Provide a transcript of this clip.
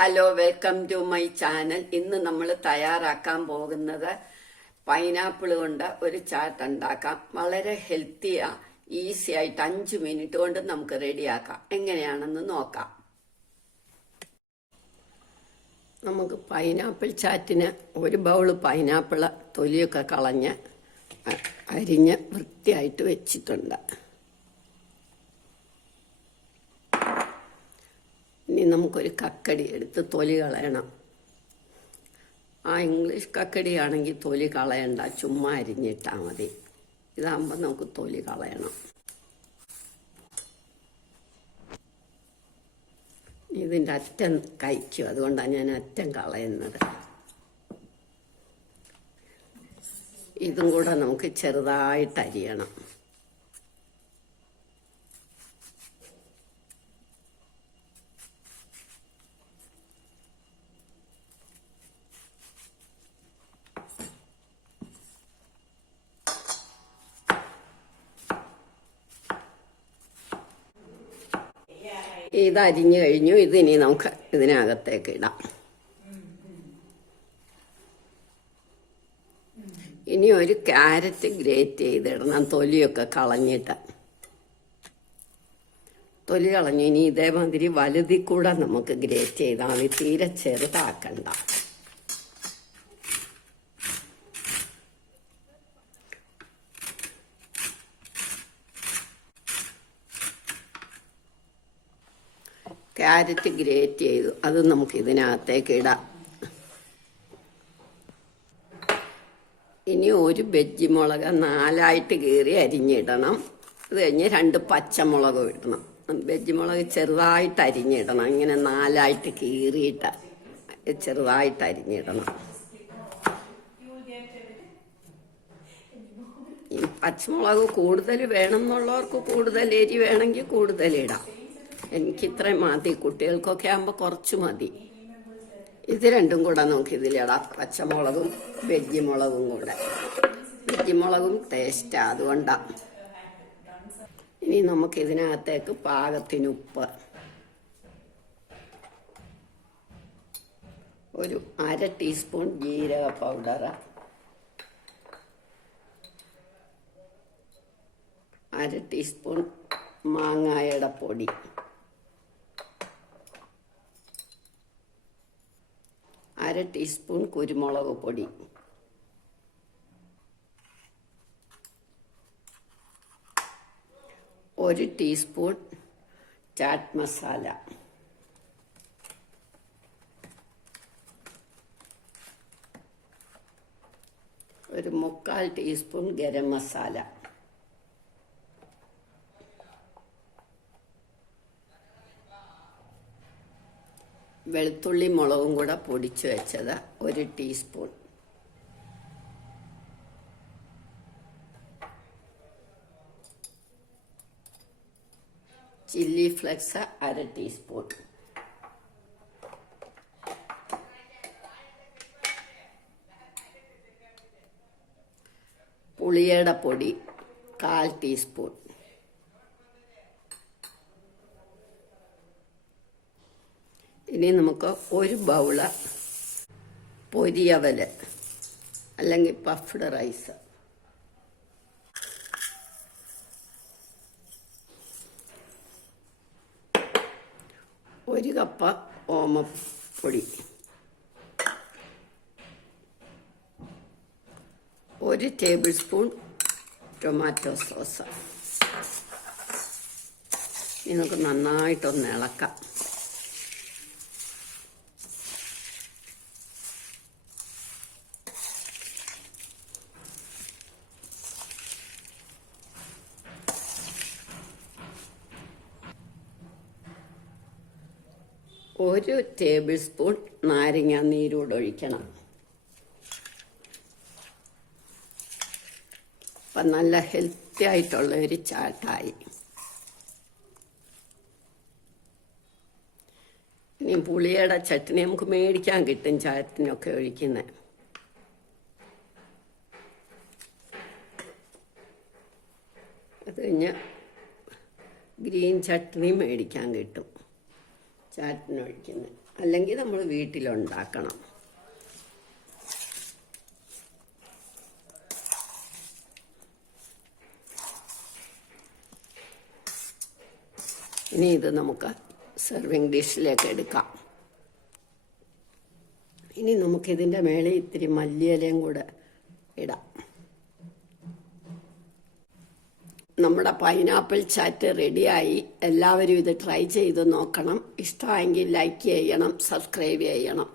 Hello, welcome to my channel. ഇന്ന് നമ്മൾ തയ്യാറാക്കാൻ പോകുന്നത് പൈനാപ്പിൾ കൊണ്ട് ഒരു ചാറ്റ് ഉണ്ടാക്കാം. വളരെ ഹെൽത്തിയാ, ഈസി ആയിട്ട് 5 മിനിറ്റ് കൊണ്ട് നമുക്ക് റെഡിയാക്കാം. എങ്ങനെയാണെന്ന് നോക്കാം. നമുക്ക് പൈനാപ്പിൾ ചാറ്റിന് ഒരു ബൗള് പൈനാപ്പിൾ തൊലിയൊക്കെ കളഞ്ഞ് അരിഞ്ഞ് വൃത്തിയായിട്ട് വെച്ചിട്ടുണ്ട്. ഇനി നമുക്കൊരു കക്കടി എടുത്ത് തൊലി കളയണം. ഇംഗ്ലീഷ് കക്കടിയാണെങ്കിൽ തൊലി കളയണ്ട, ചുമ്മാ അരിഞ്ഞിട്ടാൽ മതി. ഇതാകുമ്പോൾ നമുക്ക് തൊലി കളയണം. ഇതിൻ്റെ അറ്റം കഴിക്കും, അതുകൊണ്ടാണ് ഞാൻ അറ്റം കളയുന്നത്. ഇതും കൂടെ നമുക്ക് ചെറുതായിട്ട് അരിയണം. ഇത് അരിഞ്ഞു കഴിഞ്ഞു. ഇതിനി നമുക്ക് ഇതിനകത്തേക്ക് ഇടാം. ഇനി ഒരു ക്യാരറ്റ് ഗ്രേറ്റ് ചെയ്തിടണം, തൊലിയൊക്കെ കളഞ്ഞിട്ട്. തൊലി കളഞ്ഞു. ഇനി ഇതേമാതിരി വലുതിൽ കൂടെ നമുക്ക് ഗ്രേറ്റ് ചെയ്താൽ മതി, തീരെ ചെറുതാക്കണ്ട. ക്യാരറ്റ് ഗ്രേറ്റ് ചെയ്തു, അത് നമുക്ക് ഇതിനകത്തേക്ക് ഇടാം. ഇനി ഒരു ബജ്ജി മുളക് 4ആയിട്ട് കീറി അരിഞ്ഞിടണം. അത് കഴിഞ്ഞ് 2 പച്ചമുളകും ഇടണം. ബജ്ജി മുളക് ചെറുതായിട്ട് അരിഞ്ഞിടണം. ഇങ്ങനെ 4ആയിട്ട് കീറിയിട്ട് ചെറുതായിട്ട് അരിഞ്ഞിടണം. ഈ പച്ചമുളക് കൂടുതൽ വേണം എന്നുള്ളവർക്ക് കൂടുതൽ എരി വേണമെങ്കിൽ കൂടുതൽ ഇടാം. എനിക്കിത്രയും മതി, കുട്ടികൾക്കൊക്കെ ആകുമ്പോൾ കുറച്ച് മതി. ഇത് രണ്ടും കൂടെ നമുക്ക് ഇതിലിടാം, പച്ചമുളകും വെജി മുളകും കൂടെ. വെജി മുളകും ടേസ്റ്റാണ്, അതുകൊണ്ടാണ്. ഇനി നമുക്ക് ഇതിനകത്തേക്ക് പാകത്തിന് ഉപ്പ്, ഒരു 1/2 ടീസ്പൂൺ ജീരക പൗഡർ, 1/2 ടീസ്പൂൺ മാങ്ങായുടെ പൊടി, 1/2 ടീസ്പൂൺ കുരുമുളക് പൊടി, 1 ടീസ്പൂൺ ചാറ്റ് മസാല, ഒരു 3/4 ടീസ്പൂൺ ഗരം മസാല, വെളുത്തുള്ളി മുളകും കൂടെ പൊടിച്ചു വെച്ചത് 1 ടീസ്പൂൺ, ചില്ലി ഫ്ലെക്സ് 1/2 ടീസ്പൂൺ, പുളിയുടെ പൊടി 1/4 ടീസ്പൂൺ, ഇനി നമുക്ക് ഒരു ബൗള് പൊരിയവല് അല്ലെങ്കിൽ പഫ്ഡ് റൈസ്, ഒരു കപ്പ് ഓമപ്പൊടി, 1 ടേബിൾ സ്പൂൺ ടൊമാറ്റോ സോസ്. ഇനി നമുക്ക് നന്നായിട്ടൊന്ന് ഇളക്കാം. ഒരു ടേബിൾ സ്പൂൺ നാരങ്ങ നീരൂടെ ഒഴിക്കണം. അപ്പം നല്ല ഹെൽത്തി ആയിട്ടുള്ള ഒരു ചാട്ടായി. ഇനി പുളിയുടെ ചട്നി നമുക്ക് മേടിക്കാൻ കിട്ടും, ചാറ്റിനൊക്കെ ഒഴിക്കുന്നത്. അത് കഴിഞ്ഞ് ഗ്രീൻ ചട്നി മേടിക്കാൻ കിട്ടും ചാറ്റിനൊഴിക്കുന്നത്. അല്ലെങ്കിൽ നമ്മൾ വീട്ടിലുണ്ടാക്കണം. ഇനി ഇത് നമുക്ക് സെർവിങ് ഡിഷിലേക്ക് എടുക്കാം. ഇനി നമുക്കിതിൻ്റെ മേലെ ഇത്തിരി മല്ലിയിലയും കൂടെ ഇടാം. നമ്മുടെ പൈനാപ്പിൾ ചാറ്റ് റെഡിയായി. എല്ലാവരും ഇത് ട്രൈ ചെയ്ത് നോക്കണം. ഇഷ്ടമായെങ്കിൽ ലൈക്ക് ചെയ്യണം, സബ്സ്ക്രൈബ് ചെയ്യണം.